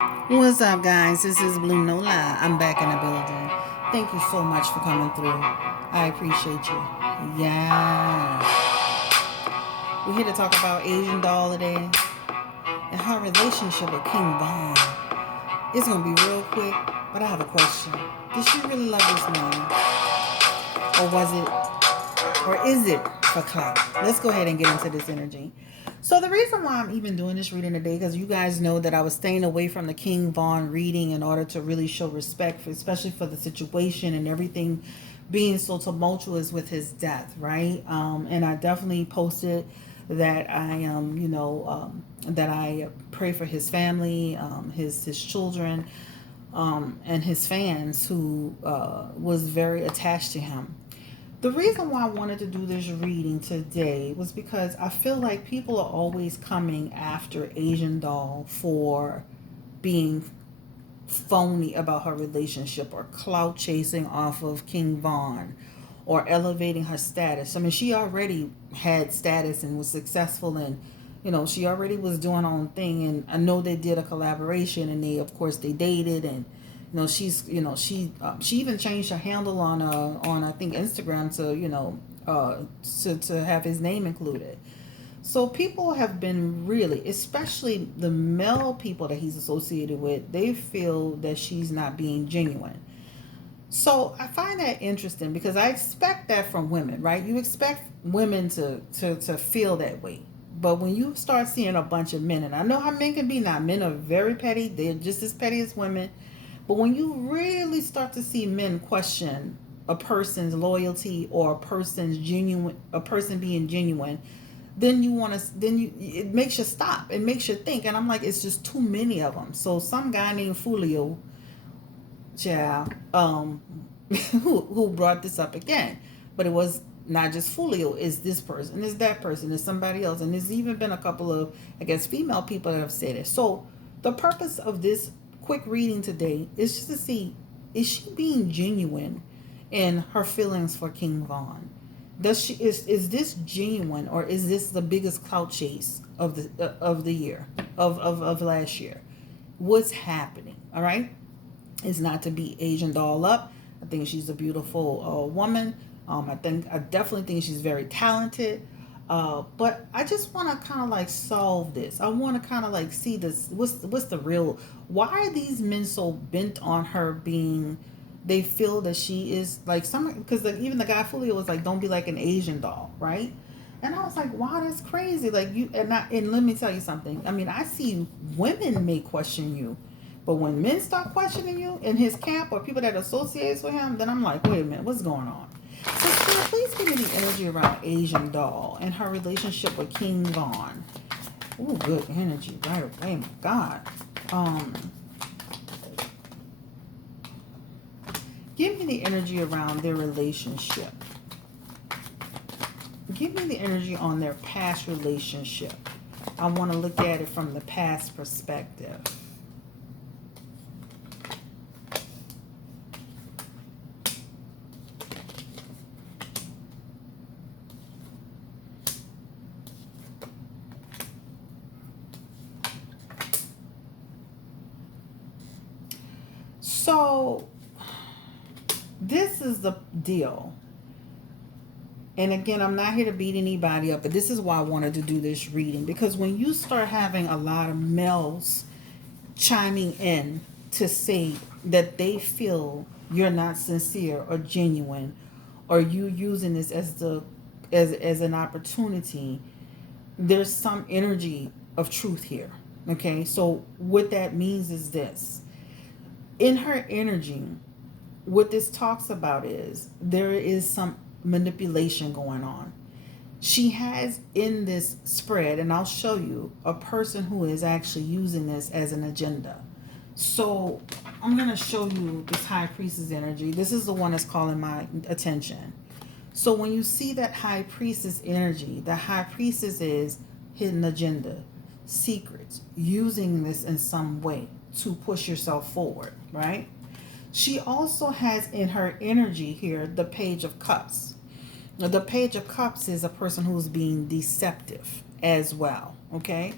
What's up, guys? This is Blue Nola. I'm back in the building. Thank you so much for coming through. I appreciate you. Yeah. We're here to talk about Asian Doll today and her relationship with King Von. It's going to be real quick, but I have a question. Did she really love this man? Or was it, or is it for clout? Let's go ahead and get into this energy. So the reason why I'm even doing this reading today, because you guys know that I was staying away from the King Von reading in order to really show respect, especially for the situation and everything being so tumultuous with his death, right? And I definitely posted that I am, that I pray for his family, his children, and his fans who was very attached to him. The reason why I wanted to do this reading today was because I feel like people are always coming after Asian Doll for being phony about her relationship or clout chasing off of King Von or elevating her status. I mean, she already had status and was successful, and she already was doing her own thing. And I know they did a collaboration, and they, of course, they dated, and she even changed her handle on I think Instagram to to have his name included. So people have been really, especially the male people that he's associated with, they feel that she's not being genuine. So I find that interesting because I expect that from women, right? You expect women to feel that way. But when you start seeing a bunch of men, and I know how men can be now, men are very petty, they're just as petty as women. But when you really start to see men question a person's loyalty or a person being genuine, then it makes you stop. It makes you think. And I'm like, it's just too many of them. So some guy named Fulio, child, who brought this up again. But it was not just Fulio, is this person, is that person, is somebody else. And there's even been a couple of, I guess, female people that have said it. So the purpose of this quick reading today is just to see, is she being genuine in her feelings for King Von? Is this genuine, or is this the biggest clout chase of the year of last year? What's happening? All right, it's not to be Asian Doll up. I think she's a beautiful woman. I definitely think she's very talented. But I just want to kind of like solve this. I want to kind of like see this. What's the real? Why are these men so bent on her being? They feel that she is like some, because even the guy Fully was like, "Don't be like an Asian doll," right? And I was like, "Wow, that's crazy!" Like you and let me tell you something. I mean, I see women may question you, but when men start questioning you in his camp or people that associates with him, then I'm like, "Wait a minute, what's going on?" So, Spirit, please give me the energy around Asian Doll and her relationship with King Von. Oh, good energy right away, my God. Um, Give me the energy around their relationship. Give me the energy on their past relationship. I want to look at it from the past perspective. So, this is the deal. And again, I'm not here to beat anybody up, but this is why I wanted to do this reading. Because when you start having a lot of males chiming in to say that they feel you're not sincere or genuine, or you using this as an opportunity, there's some energy of truth here. Okay, so what that means is this: in her energy, what this talks about is there is some manipulation going on. She has in this spread, and I'll show you a person who is actually using this as an agenda. So I'm going to show you this high priestess energy. This is the one that's calling my attention. So when you see that high priestess energy, the high priestess is hidden agenda, secrets, using this in some way to push yourself forward, right? She also has in her energy here the Page of Cups. Now, the Page of Cups is a person who's being deceptive as well, okay?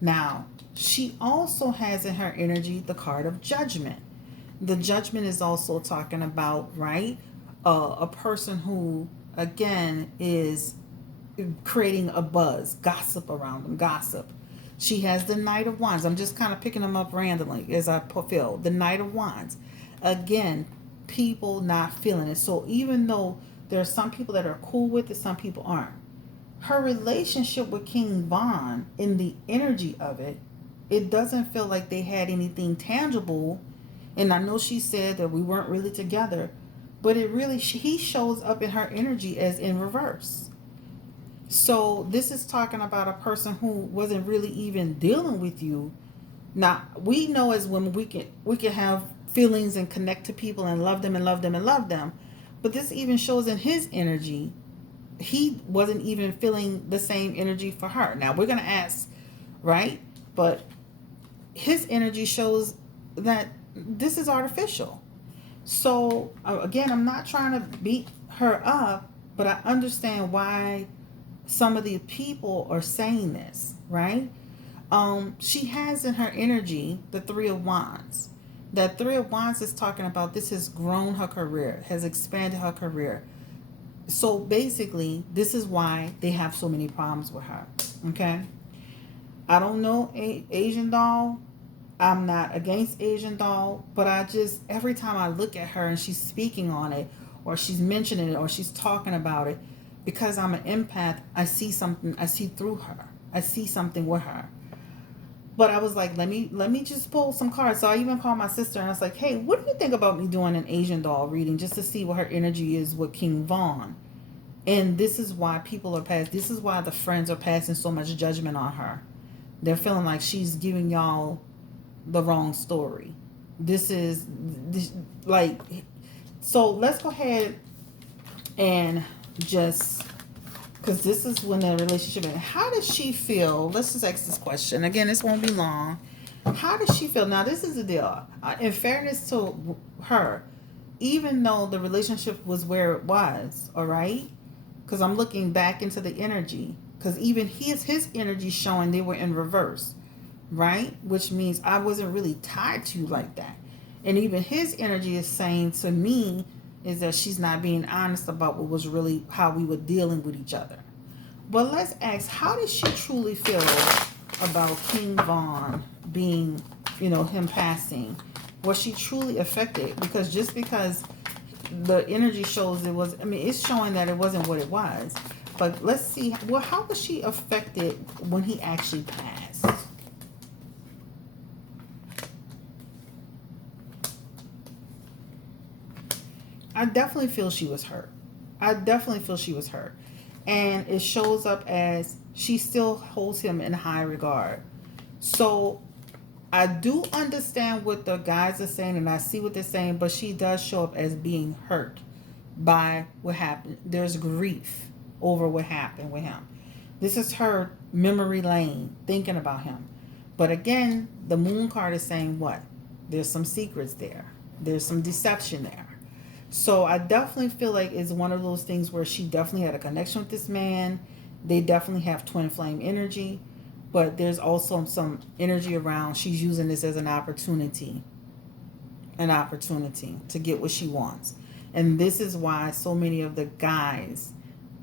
Now, She also has in her energy the card of judgment. The judgment is also talking about, right, a person who, again, is creating a buzz, gossip around them, gossip. She has the Knight of Wands. I'm just kind of picking them up randomly as I fulfill. The Knight of Wands. Again, people not feeling it. So even though there are some people that are cool with it, some people aren't. Her relationship with King Von, in the energy of it, it doesn't feel like they had anything tangible. And I know she said that we weren't really together, but it really, he shows up in her energy as in reverse. So this is talking about a person who wasn't really even dealing with you. Now we know as women we can have feelings and connect to people and love them and love them and love them, but this even shows in his energy he wasn't even feeling the same energy for her. Now we're gonna ask, right? But his energy shows that this is artificial. So again, I'm not trying to beat her up, but I understand why some of the people are saying this, right? She has in her energy the Three of Wands. That Three of Wands is talking about this has grown her career, has expanded her career. So basically, this is why they have so many problems with her. Okay? I don't know Asian doll. I'm not against Asian doll, but I just, every time I look at her and she's speaking on it, or she's mentioning it, or she's talking about it, because I'm an empath, I see something, I see through her. I see something with her. But I was like, let me just pull some cards. So I even called my sister and I was like, hey, what do you think about me doing an Asian doll reading just to see what her energy is with King Von? And this is why people are passing. This is why the friends are passing so much judgment on her. They're feeling like she's giving y'all the wrong story. This is this, like, so let's go ahead and just, because this is when the relationship ended. How does she feel? Let's just ask this question again. This won't be long. How does she feel now? This is the deal. In fairness to her, even though the relationship was where it was, all right, because I'm looking back into the energy, because even his energy showing they were in reverse, right, which means I wasn't really tied to you like that. And even his energy is saying to me is that she's not being honest about what was really how we were dealing with each other. But let's ask, how does she truly feel about King Von being, him passing? Was she truly affected? Because just because the energy shows it was, it's showing that it wasn't what it was. But let's see, well, how was she affected when he actually passed? I definitely feel she was hurt. I definitely feel she was hurt. And it shows up as she still holds him in high regard. So I do understand what the guys are saying and I see what they're saying, but she does show up as being hurt by what happened. There's grief over what happened with him. This is her memory lane, thinking about him. But again, the moon card is saying what? There's some secrets there. There's some deception there. So I definitely feel like it's one of those things where she definitely had a connection with this man. They definitely have twin flame energy, but there's also some energy around she's using this as an opportunity to get what she wants. And this is why so many of the guys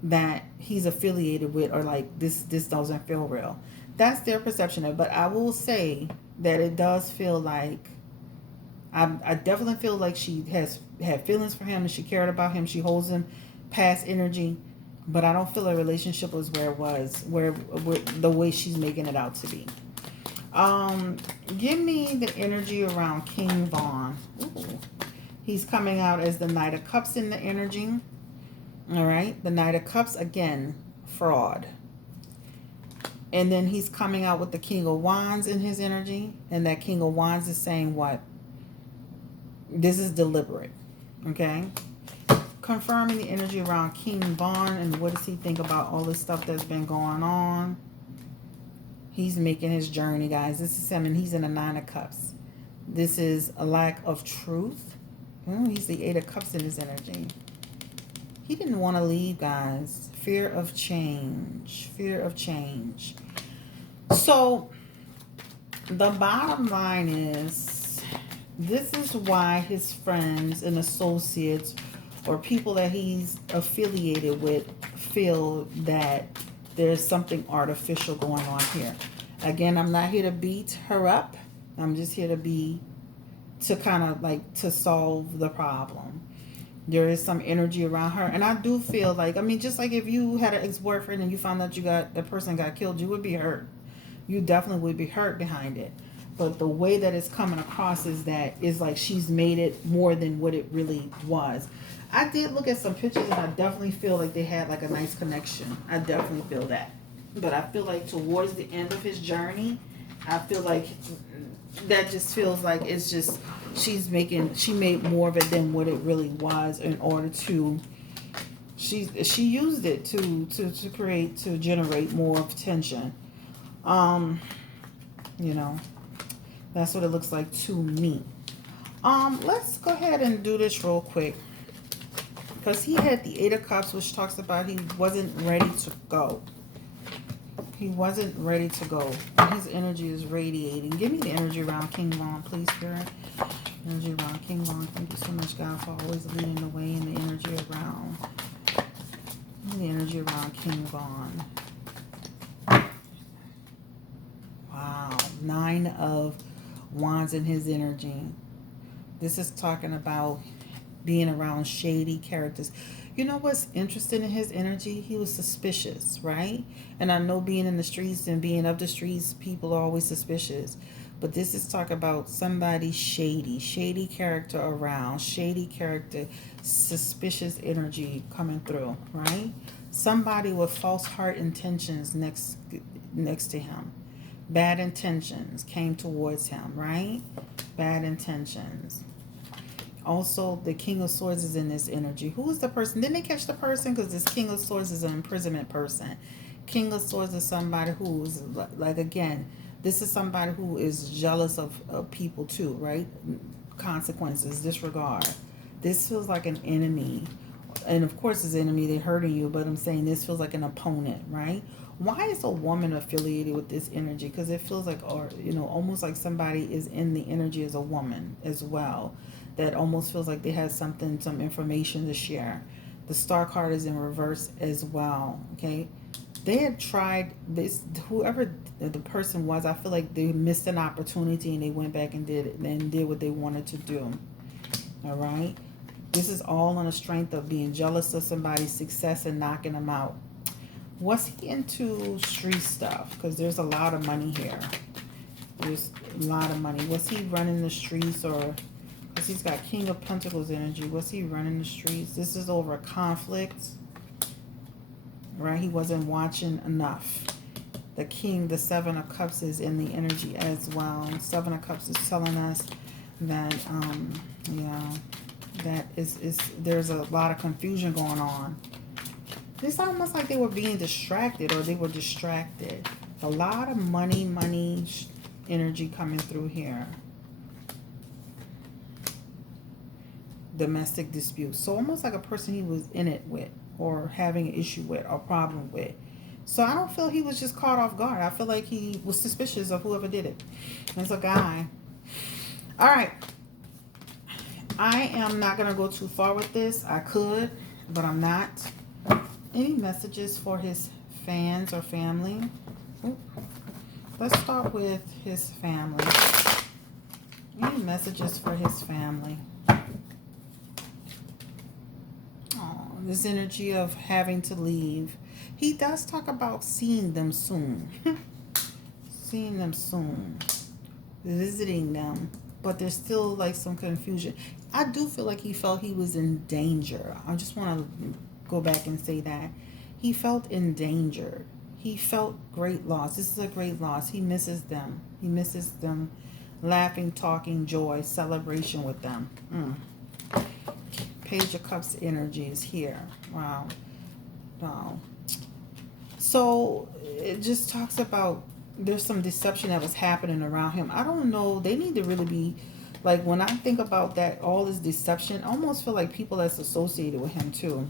that he's affiliated with are like, this doesn't feel real. That's their perception of it. But I will say that it does feel like, I definitely feel like she has had feelings for him and she cared about him. She holds him past energy, but I don't feel a relationship was where it was, where the way she's making it out to be. Give me the energy around King Von. Ooh. He's coming out as the Knight of Cups in the energy. All right, the Knight of Cups, again, fraud. And then he's coming out with the King of Wands in his energy, and that King of Wands is saying what? This is deliberate, okay? Confirming the energy around King Von and what does he think about all this stuff that's been going on. He's making his journey, guys. This is him, and he's in a Nine of Cups. This is a lack of truth. He's the Eight of Cups in his energy. He didn't want to leave, guys. Fear of change. Fear of change. So The bottom line is, this is why his friends and associates or people that he's affiliated with feel that there's something artificial going on here. Again, I'm not here to beat her up. I'm just here to kind of like to solve the problem. There is some energy around her, and I do feel like, I mean, just like if you had an ex-boyfriend and you found out the person got killed, you would be hurt. You definitely would be hurt behind it. But the way that it's coming across is like she's made it more than what it really was. I did look at some pictures, and I definitely feel like they had like a nice connection. I definitely feel that. But I feel like towards the end of his journey, I feel like that just feels like it's just she made more of it than what it really was in order to she used it to generate more tension. You know, that's what it looks like to me. Let's go ahead and do this real quick, because he had the Eight of Cups, which talks about he wasn't ready to go. He wasn't ready to go. His energy is radiating. Give me the energy around King Von, please, Spirit. Energy around King Von. Thank you so much, God, for always leading the way in the energy around. The energy around King Von. Wow. 9 of Wands in his energy. This is talking about being around shady characters. You know what's interesting in his energy? He was suspicious, right? And I know being in the streets and being up the streets, people are always suspicious. But this is talk about somebody shady character around, shady character, suspicious energy coming through, right? Somebody with false heart intentions next to him. Bad intentions came towards him, right? Bad intentions. Also, the King of Swords is in this energy. Who is the person? Didn't they catch the person? Because this King of Swords is an imprisonment person. King of Swords is somebody who's, like, again, this is somebody who is jealous of people too, right? Consequences, disregard. This feels like an enemy. And of course, his enemy, they're hurting you. But I'm saying this feels like an opponent, right? Why is a woman affiliated with this energy? Because it feels like, or almost like somebody is in the energy as a woman as well. That almost feels like they have some information to share. The Star card is in reverse as well, okay? They had tried this, whoever the person was, I feel like they missed an opportunity and they went back and did what they wanted to do, all right? This is all on the strength of being jealous of somebody's success and knocking them out. Was he into street stuff? Because there's a lot of money here. There's a lot of money. Was he running the streets, or... because he's got King of Pentacles energy. Was he running the streets? This is over a conflict, right? He wasn't watching enough. The King, the Seven of Cups is in the energy as well. Seven of Cups is telling us that, that there's a lot of confusion going on. It's almost like they were being distracted, or they were distracted. A lot of money energy coming through here. Domestic dispute. So almost like a person he was in it with, or having an issue with, or problem with. So I don't feel he was just caught off guard. I feel like he was suspicious of whoever did it. It's a guy. All right. I am not going to go too far with this. I could, but I'm not. Any messages for his fans or family? Ooh. Let's start with his family. Any messages for his family? Oh, this energy of having to leave. He does talk about seeing them soon. Seeing them soon. Visiting them. But there's still like some confusion. I do feel like he felt he was in danger. I just want to go back and say that. He felt endangered. He felt great loss. This is a great loss. He misses them. He misses them laughing, talking, joy, celebration with them. Page of Cups energy is here. Wow. Wow. So it just talks about there's some deception that was happening around him. I don't know. They need to really be, like, when I think about that, all this deception, I almost feel like people that's associated with him too.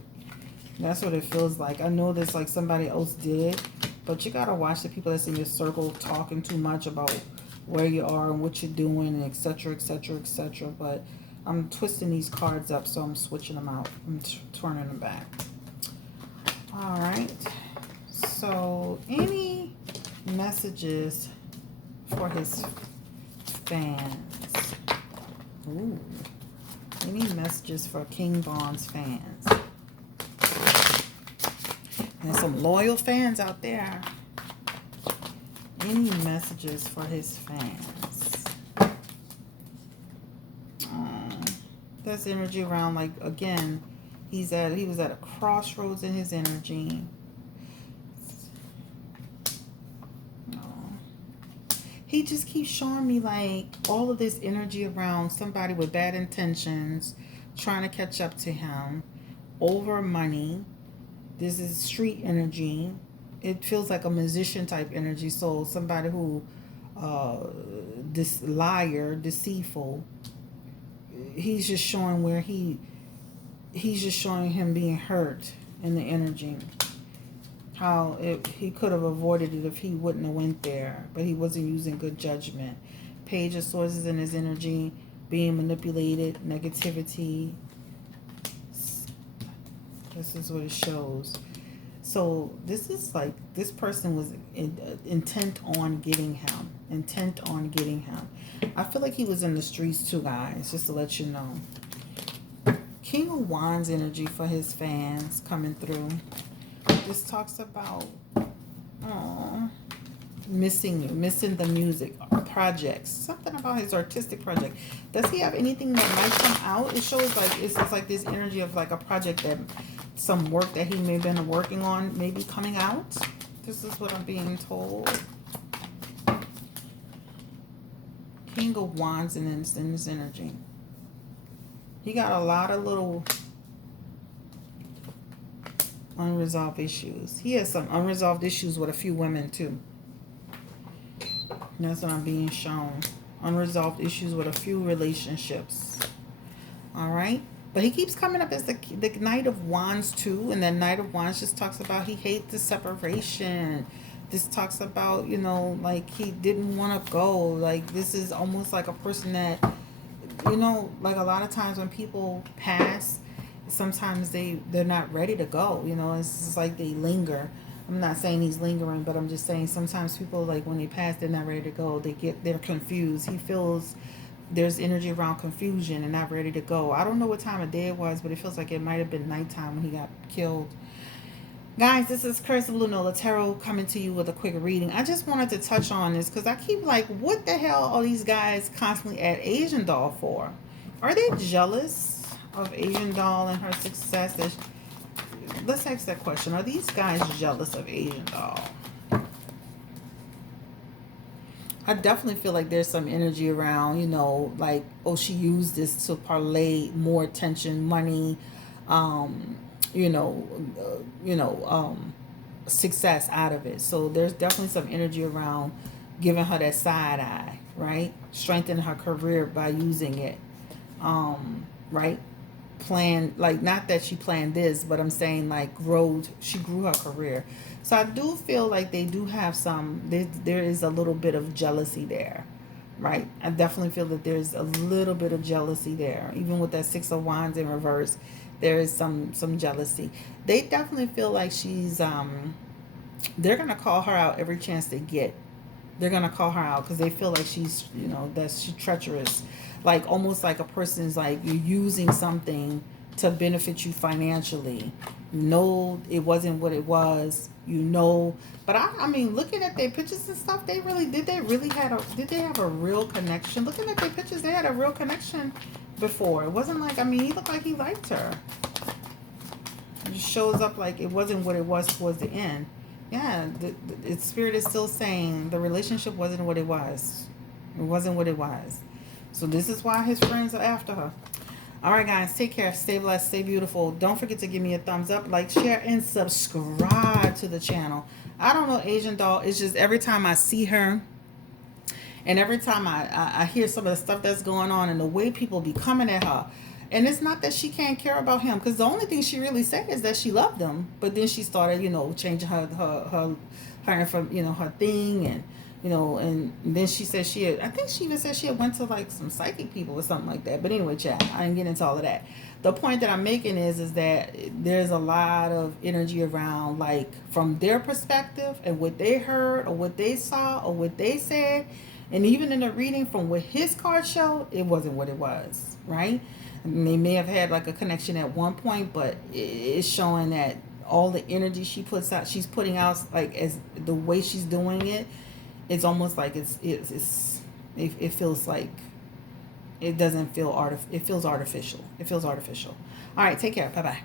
That's what it feels like. I know this like somebody else did, but you got to watch the people that's in your circle talking too much about where you are and what you're doing, etc., etc., etc. But I'm twisting these cards up, so I'm switching them out. I'm turning them back. All right. So, any messages for his fans? Ooh. Any messages for King Vaughn's fans? There's some loyal fans out there. Any messages for his fans? That's energy around, like, again, he was at a crossroads in his energy. He just keeps showing me like all of this energy around somebody with bad intentions trying to catch up to him over money. This is street energy. It feels like a musician type energy. So somebody who this liar, deceitful. He's just showing where he's just showing him being hurt in the energy. How he could have avoided it if he wouldn't have went there, but he wasn't using good judgment. Page of Swords is in his energy, being manipulated, negativity. This is what it shows. So this is like, this person was intent on getting him. Intent on getting him. I feel like he was in the streets too, guys, just to let you know. King of Wands energy for his fans coming through. This talks about missing the music projects. Something about his artistic project. Does he have anything that might come out? It shows like it's like this energy of like a project that some work that he may have been working on maybe coming out. This is what I'm being told. King of Wands in his energy. He got a lot of little unresolved issues. He has some unresolved issues with a few women too. That's what I'm being shown. Unresolved issues with a few relationships. All right. But he keeps coming up as the Knight of Wands too. And that Knight of Wands just talks about he hates the separation. This talks about, you know, like he didn't want to go. Like this is almost like a person that, you know, like a lot of times when people pass, sometimes they're not ready to go. You know, it's just like they linger. I'm not saying he's lingering, but I'm just saying sometimes people, like when they pass, they're not ready to go. They're confused. He feels there's energy around confusion and not ready to go. I don't know what time of day it was, but it feels like it might have been nighttime when he got killed. Guys, this is Curse of Blue Nola Tarot coming to you with a quick reading. I just wanted to touch on this because I keep like, what the hell are these guys constantly at Asian Doll for? Are they jealous of Asian Doll and her success? Let's ask that question. Are these guys jealous of Asian Doll? I definitely feel like there's some energy around, you know, like, oh, she used this to parlay more attention, money, success out of it. So there's definitely some energy around giving her that side eye, right? Strengthening her career by using it, right? Plan, like, not that she planned this, but I'm saying like she grew her career. So I do feel like they do have there is a little bit of jealousy there, right? I definitely feel that there's a little bit of jealousy there. Even with that Six of Wands in reverse, there is some jealousy. They definitely feel like she's they're gonna call her out every chance they get. They're gonna call her out because they feel like she's, you know, that she's treacherous, like almost like a person's like, you're using something to benefit you financially. You know it wasn't what it was, you know. But I mean, looking at their pictures and stuff, did they have a real connection? Looking at their pictures, they had a real connection before. It wasn't like, I mean, he looked like he liked her. It just shows up like it wasn't what it was towards the end. Yeah, the spirit is still saying the relationship wasn't what it was. It wasn't what it was. So this is why his friends are after her. All right, guys, take care. Stay blessed. Stay beautiful. Don't forget to give me a thumbs up, like, share, and subscribe to the channel. I don't know Asian Doll. It's just every time I see her and every time I hear some of the stuff that's going on and the way people be coming at her. And it's not that she can't care about him, because the only thing she really said is that she loved him. But then she started, you know, changing her thing, and, And then she said she had, I think she even said she had went to like some psychic people or something like that. But anyway, chat, I didn't get into all of that. The point that I'm making is that there's a lot of energy around, like from their perspective and what they heard or what they saw or what they said, and even in the reading from what his card showed, it wasn't what it was, right? And they may have had like a connection at one point, but it's showing that all the energy she's putting out, like as the way she's doing it, it's almost like it feels like it doesn't feel it feels artificial. It feels artificial. All right, take care. Bye bye.